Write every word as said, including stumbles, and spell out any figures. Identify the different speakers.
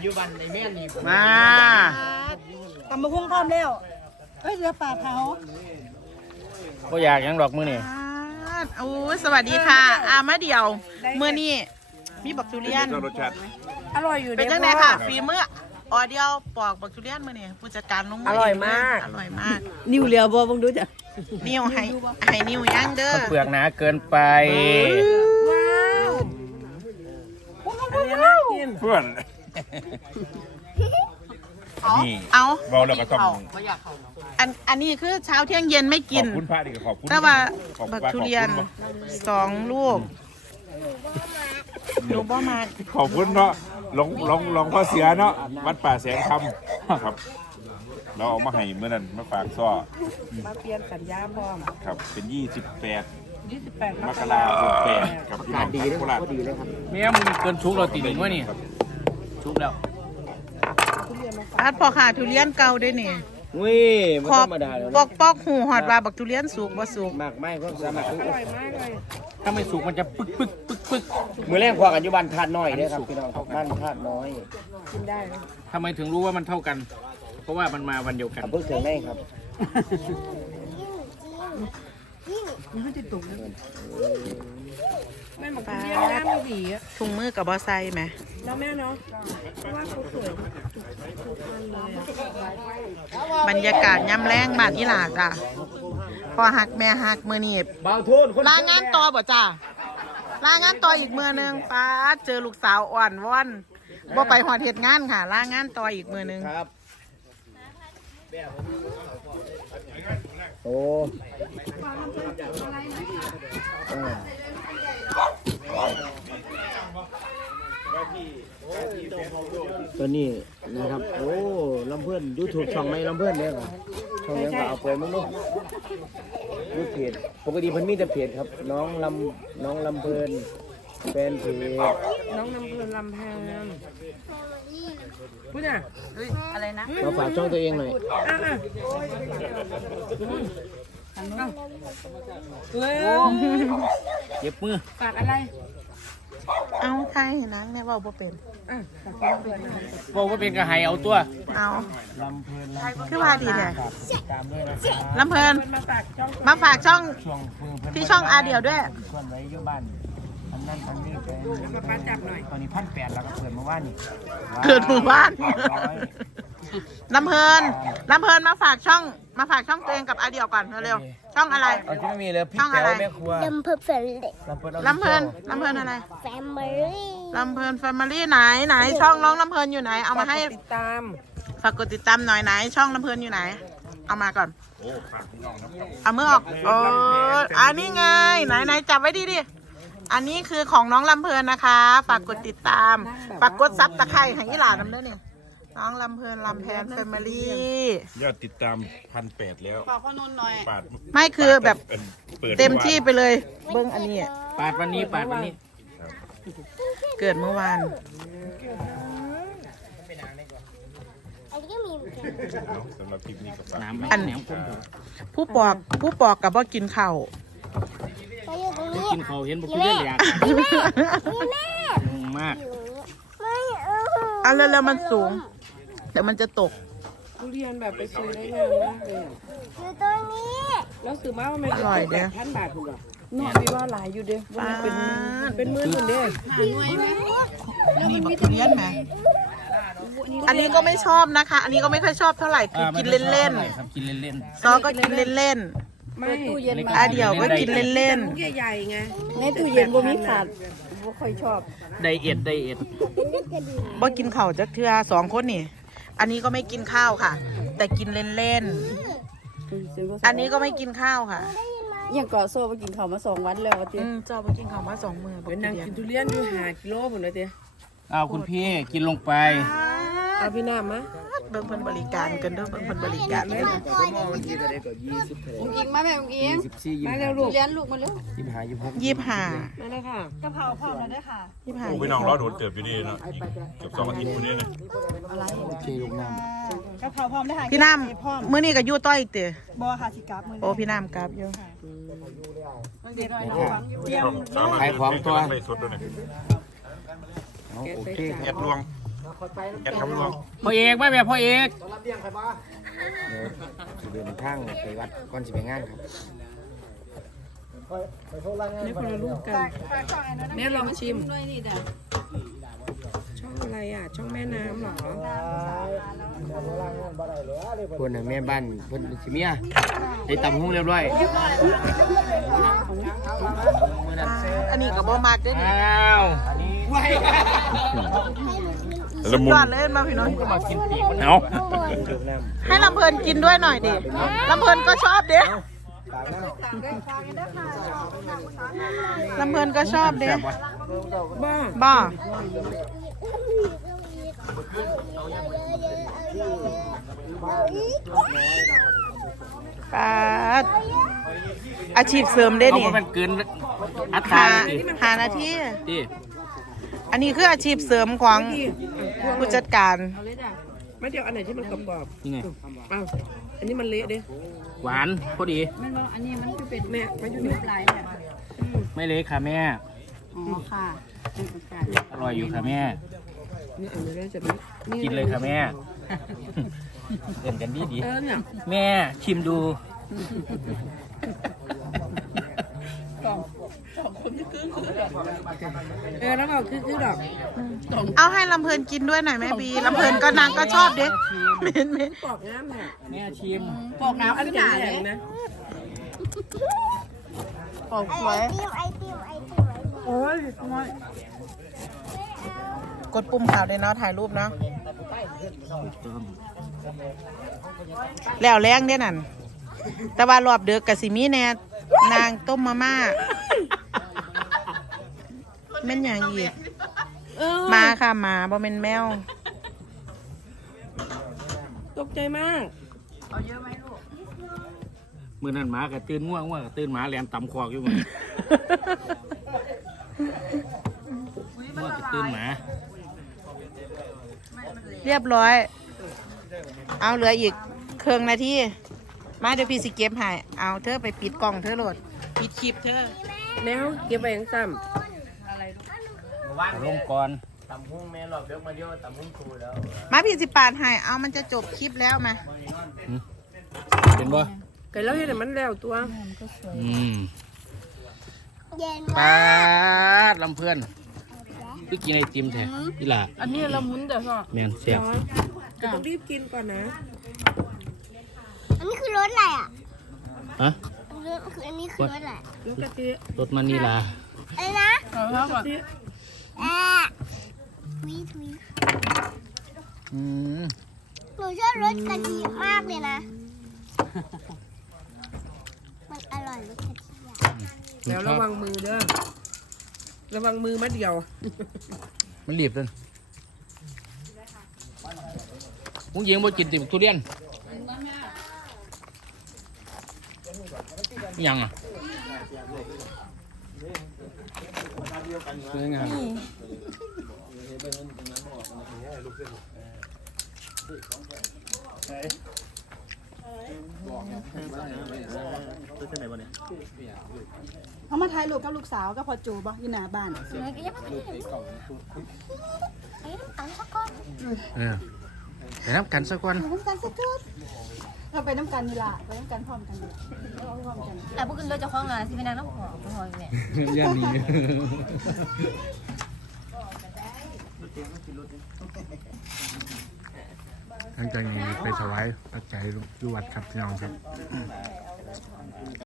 Speaker 1: ยุบันในแม่นี่
Speaker 2: มา
Speaker 3: ตำมะฮุ่งพร้อมแล้วเอ้ยเรือป่าเผา
Speaker 2: ก็อยากยังดอกมือนี่
Speaker 4: โอ้สวัสดีค่ะอามาเดียวเมื่อนี้มีบักทุเรียน
Speaker 3: อร่อยอยู่
Speaker 4: เป็นยังไงค่ะฝีมือออเดียวปอกบักทุเรียนมื่อนี้ผู้จัดการลง
Speaker 3: อร่อยมาก
Speaker 4: อร่อยมาก
Speaker 3: นิ้วเรียวบอบงดูจ้ะ
Speaker 4: นิ้วให้ให้นิ้วย่างเด้อ
Speaker 2: เปลือกหนาเกินไป
Speaker 3: ว้าว
Speaker 5: เพื่อน
Speaker 4: เอาเอา
Speaker 5: เราเราก็ต้อง
Speaker 4: อันอันนี้คือเช้าเที่ยงเย็นไม่กิน
Speaker 5: ขอบคุณพระดิขอบคุณ
Speaker 4: แต่ว่าบักทุเรียนสองลูกหนูบ่มา
Speaker 5: ขอบคุณเนาะหลงหลงหลงพ่อเสียเนาะวัดป่าแสงธรรมครับเราเอามาให้เมื่อนั้นมาฝากซ้อ
Speaker 3: มาเปลี่ยนสัญญาพร้อม
Speaker 5: ครับเป็นยี่สิบแปด
Speaker 3: ยี่สิบแปด
Speaker 5: มกราคมแปดกับพี่น้องโคราช
Speaker 2: ดีเลยครับเมียมึงเกินชุกเราตีหนึ่งวะนี่ชุกแล้ว
Speaker 4: อัดพอค่ะทุเรียนเก่าด้วยนี่
Speaker 2: วิไม่ธรรมดาเลย
Speaker 4: ปอกปอกหูหอดว่าบักทุเรียนสุกบ่สุก
Speaker 2: มากไม่ก็สามารถอ
Speaker 3: ร่อยมากเลย
Speaker 2: ถ้าไม่สุกมันจะปึ๊กปึ๊กปึ๊กปึ๊กมือแรกพอกันยุบันทาดน้อยเนี่ยครับพี่น้องบ้านทาดน้อย
Speaker 3: กินได้
Speaker 2: ทำไมถึงรู้ว่ามันเท่ากันเพราะว่ามันมาวันเดียวกัน
Speaker 3: เพิ่งถึงได้ครับนี่เขาจะตุ่มแม่บอกเรียนน้ำไม่ดี
Speaker 4: ถุงมือกับบอไซไหม
Speaker 3: แล้วแม่เนาะเพราะว่าเขาสวย
Speaker 4: บรรยากาศย่ำแรงบ้านอีหลาจ้ะพอหักแม่หักมือหนีบลางานต่อบ่จ้าลางานต่ออีกมือนึงป้าเจอลูกสาวอ่อนว่อนบ่ไปหอดเหตุงานค่ะลางานต่ออีกมือนึง
Speaker 2: ครับโอ้ตัวนี้นะครับโอ้ลำเพื่อนยูทูบช่องไหมลำเพื่อนเนี่ยครับช่องนี้ก็เอาเปิดมั้งลูกยูเพจปกติพันมีแต่เพจครับน้องลำน้องลำเพลินแฟนเพจ
Speaker 3: น้องลำเพลินลำแพงพูดน่ะ
Speaker 4: อะไรนะ
Speaker 2: มาฝากช่องตัวเองหน่อยเจ็บมือ
Speaker 3: ฝากอะไร
Speaker 4: เอาใครนะเนี่ยว่าบ่เป็น
Speaker 2: บอกว่าเป็นกระหายเอาตัว
Speaker 4: เอา
Speaker 2: ลำเพลิน
Speaker 4: คือว่าดีเลยลำเพลินมาฝากช่องพี่ช่องอาเดียวด้วย
Speaker 2: ส่วนไว้อยู่บ้านอันนั้นอันนี้เป็น
Speaker 3: มาปั้นจับหน่อย
Speaker 2: ตอนนี้พันแปดแล้วก็เกิดเมื่อวานนี่
Speaker 4: เกิดเมื่อวานลำเพลินลำเพลินมาฝากช่องมาฝากช่องตัวเองกับอาเดียวก่อนเร็วๆช่องอะไร
Speaker 2: เอาที่ไม่มีเลยพี่แจ๋วแม่ครัว
Speaker 4: ลำเพลินลำเพลินลำเพลินอะไรแฟมิลี่ลำเพลินแฟมิลี่ไหนไหนช่องน้องลำเพลินอยู่ไหนเอามาให้
Speaker 3: ติดตาม
Speaker 4: ฝากกดติดตามหน่อยไหนช่องลำเพลินอยู่ไหนเอามาก่อนเอามือออกโอ้อันนี้ไงไหนไหนจับไว้ดีดิอันนี้คือของน้องลำเพลินนะคะฝากกดติดตามฝากกดซับตะไคร้ให้อีหลานน้ำเด้อเนี่ยน้องลำเพลินลำแพนแฟมิลี่
Speaker 5: ยอดติดตามพันแปดแล้ว
Speaker 4: ฝากข้อนูนหน่อยไม่คือแบบเต็มที่ไปเลยเบิ้งอันนี้
Speaker 2: ปาดวันนี้ปาดวันนี้
Speaker 4: เกิดเมื่อวาน
Speaker 5: สำหรับคลิปนี้กับ
Speaker 4: อันผู้ปอกผู้ปอกกับว่ากินข้าว
Speaker 2: กินข้าวเห็นบุกเล่นอยากมาก
Speaker 4: อันแล้วมันสูงเดี๋ยวมันจะตก
Speaker 3: ทุเรียนแบบไปซื้อได้งามมากเลยคือตรงนี้แล้วซื้อมาว่ามันอร่อยเด้อท่านบาทคุณหรอหน่อยพี่ว่าหลายอยู่เด้อว่าเป็นเป็นมือคุณเด้อหาหน่วยไหม
Speaker 4: แล้วมันมีทุเรียนไหมอันนี้ก็ไม่ชอบนะคะอันนี้ก็ไม่ค่อยชอบเท่าไหร่คือกินเล่น
Speaker 2: ๆครับกินเล่น
Speaker 4: ๆซอก็กินเล่น
Speaker 3: ๆไม่ตู้เย็นมา
Speaker 4: อาเดียวก็กินเล่น
Speaker 3: ๆใหญ่ๆไงในตู้เย็นบ่มีขาดบ่ค่อยชอบ
Speaker 2: ไดเอทไดเอท
Speaker 4: บ่กินข้าวจักเทื่อสองคนนี่อันนี้ก็ไม่กินข้าวค่ะแต่กินเล่นๆอันนี้ก็ไม่กินข้าวค่ะ
Speaker 3: ยังเกาะโซ่ไปกินข้าวมาสองวันแล้ว
Speaker 4: อืมเจ้าไปกินข้าวมาสองมื้อ
Speaker 3: เป็นนางกินทุเรียนอยู่ห้ากิโลพุ่นเลยเด้
Speaker 2: เอาคุณพี่กินลงไป
Speaker 3: เอาพี่น้ำมะ
Speaker 4: เบิ่งเพิ่นบริการกันเด้อเบิ่งเพิ่นบริการเลย
Speaker 3: อุ้งอิงมาแม่อุ้งอิงมาเร็วลูกเรียนลูกมาเร็ว
Speaker 2: ยี่สิบห้ายี่สิบหก
Speaker 4: ยี่สิบห้า
Speaker 3: มาเลยค่ะกะเพราพร้อมแล้วด้วยค่ะ
Speaker 4: ยี่สิบห้า
Speaker 5: โอ้พี่น้องรอโดนเติบอยู่นี่นะเกือบสองอาทิตย์คนนี้นะ
Speaker 3: อะไร
Speaker 2: โอเคลูกน้
Speaker 3: ำกะเพราพร้อมได้ค่ะ
Speaker 4: พี่น้ำมื้อนี้ก็อยู่ต้อยอีกเด้อ
Speaker 3: บ่ค่ะสิกลับมื้อ
Speaker 4: โอ้พี่น้ำกลับอยู่
Speaker 2: ขายของตัว
Speaker 5: โอเคแอดลวงแกทำลอง
Speaker 1: พ่อเอกไม่แบบพ่อเอก
Speaker 2: เดี๋ยวสิเดินทางไปวัดก่อนสิไปงานครับ
Speaker 3: นี่คนละลูกกันเนี่ยลองชิมช่องอะไรอ่ะ ช่องแม่น้ำเหรอ
Speaker 2: เพิ่นน่ะแม่บ้านเพิ่นสิเมียได้ตำหุ้งเรียบร้อย
Speaker 4: อันนี้ก็บ่มากเด้อนี่
Speaker 1: อ้าว
Speaker 5: ละมุน
Speaker 4: ยอดเลยมาพี่น้อง
Speaker 1: มากินปีกมันเอา
Speaker 4: ให้ลำเพลินกินด้วยหน่อยดิลำเพลินก็ชอบเด้ลำเพลินก็ชอบเด้
Speaker 3: บ้า
Speaker 4: บ้าปาดอาชีพเสริมได้
Speaker 1: เอา
Speaker 4: นี่
Speaker 1: มันเกินอัตรา
Speaker 4: หา
Speaker 1: ดิ
Speaker 4: หานาที
Speaker 1: ดิ
Speaker 4: อันนี้คืออาชีพเสริมของผู้จัดการ
Speaker 3: เอาเลยจ้ะไม่เดี๋ยวอันไหนที่มันกรอบ
Speaker 1: นี่ไง
Speaker 3: ๆอ้าวอันนี้มันเละเด้
Speaker 1: หวานพอดี
Speaker 3: แม่มาอยู่นี่
Speaker 1: ไม่เล็กค่ะแม่
Speaker 3: อ๋อค่ะ
Speaker 1: อร่อยอยู่ค่ะแม่
Speaker 3: นี่อันนี้ได้จะนี่
Speaker 1: กินเลยค่ะแม่เดินกันดีดี
Speaker 3: เออเนี่ย
Speaker 1: แม่ชิมดู
Speaker 3: เออแล้วก็คือคือดอก
Speaker 4: เอาให้ลำเพลินกินด้วยหน่อยไหมบีลำเพลินก็นางก็ชอบเด้เม็นเม็น
Speaker 3: ปอกน้ำเนี่ย
Speaker 1: แม่ชิม
Speaker 3: ปอกน้ำอันใหญ่เลยนะ
Speaker 4: ปอกไว้
Speaker 3: โอ้ยน้อย
Speaker 4: กดปุ่มขาวเลยเนาะถ่ายรูปเนาะแล้วแรงเด้นั่นแต่ว่ารอบเดือกกะสิมีแน่นางต้มมาม่าแม่นอย่างอีก
Speaker 3: เออ
Speaker 4: มาค่ะหมาบ่เป็นแมว
Speaker 3: ตกใจมาก
Speaker 1: มือนั่นหมาก็ตื่นง่วงง่วงก็ตื่นหมาแหลมต่ำคอกอยู่มันง่วงก็ตื่นหมา
Speaker 4: เรียบร้อย เอาเหลืออีกเครื่องนาทีมาเดี๋ยวพี่สิเก็บให้เอาเธอไปปิดกล่องเธอโหลดปิดคลิปเธอ
Speaker 3: แมวเก็บไปยังซ้
Speaker 1: ลงก่อน
Speaker 2: ตำหุ้งแม่รอบเดียวมาเดียวตำหุ้งครูแล้ว
Speaker 4: มาพี่สิปาดให้เอามันจะจบคลิปแล้วมา
Speaker 1: เป็นบ่
Speaker 3: ำไก่แล้วเห็นมันแล้วตัว
Speaker 1: อืมปาดลำเพื่อนพี่กินไอติมแท้พี่ล่ะ
Speaker 3: อันนี้ละมุนเดี๋ยวพ่อ
Speaker 1: แมนเสียบ
Speaker 3: ต้องรีบกินก่อนนะ
Speaker 6: อันนี้คือรถอะไรอ่ะ
Speaker 1: ฮะ
Speaker 6: รถคืออันนี้คือรถอะไร
Speaker 3: ลูกกะทิ
Speaker 1: รถมันนี่ล่ะ
Speaker 6: อะไรนะ
Speaker 3: เอาแล้วก่อน
Speaker 6: แอะทุยทุย
Speaker 1: อืม
Speaker 6: หนูชอบรสกะทิมากเลยนะ มันอร่อยรสกะทิอ่ะ
Speaker 3: แล้วระวังมือเด้อระวังมือมาเดียว
Speaker 1: มันรีบเลยมุ้งยิงบ่กินติทุเรียนยังอ่ะสวยงาม
Speaker 7: เขามาถ่ายรูปกับลูกสาวก็พอจูบ่อยู่หน้าบ้าน
Speaker 6: เฮ้ยก็ยังไม่ได้เห็นไอ้น้ำตาลสักก้อน
Speaker 1: เออไปน้ำกันสักวัน
Speaker 7: ไปน้ำกันสักชุดเราไปน้ำกันนี่ล่ะไปน้ำกันพร้อมกันนี่ล่ะเอาพร้อมกัน
Speaker 6: แต่พวกคุณเราจะคล้องงานสิเป็นนางน้ำหอมพอแม่
Speaker 1: ย่านนี้
Speaker 8: หลังจากนี้ไปถวายปัจจัยอยู่วัดครับพี่น้องครับ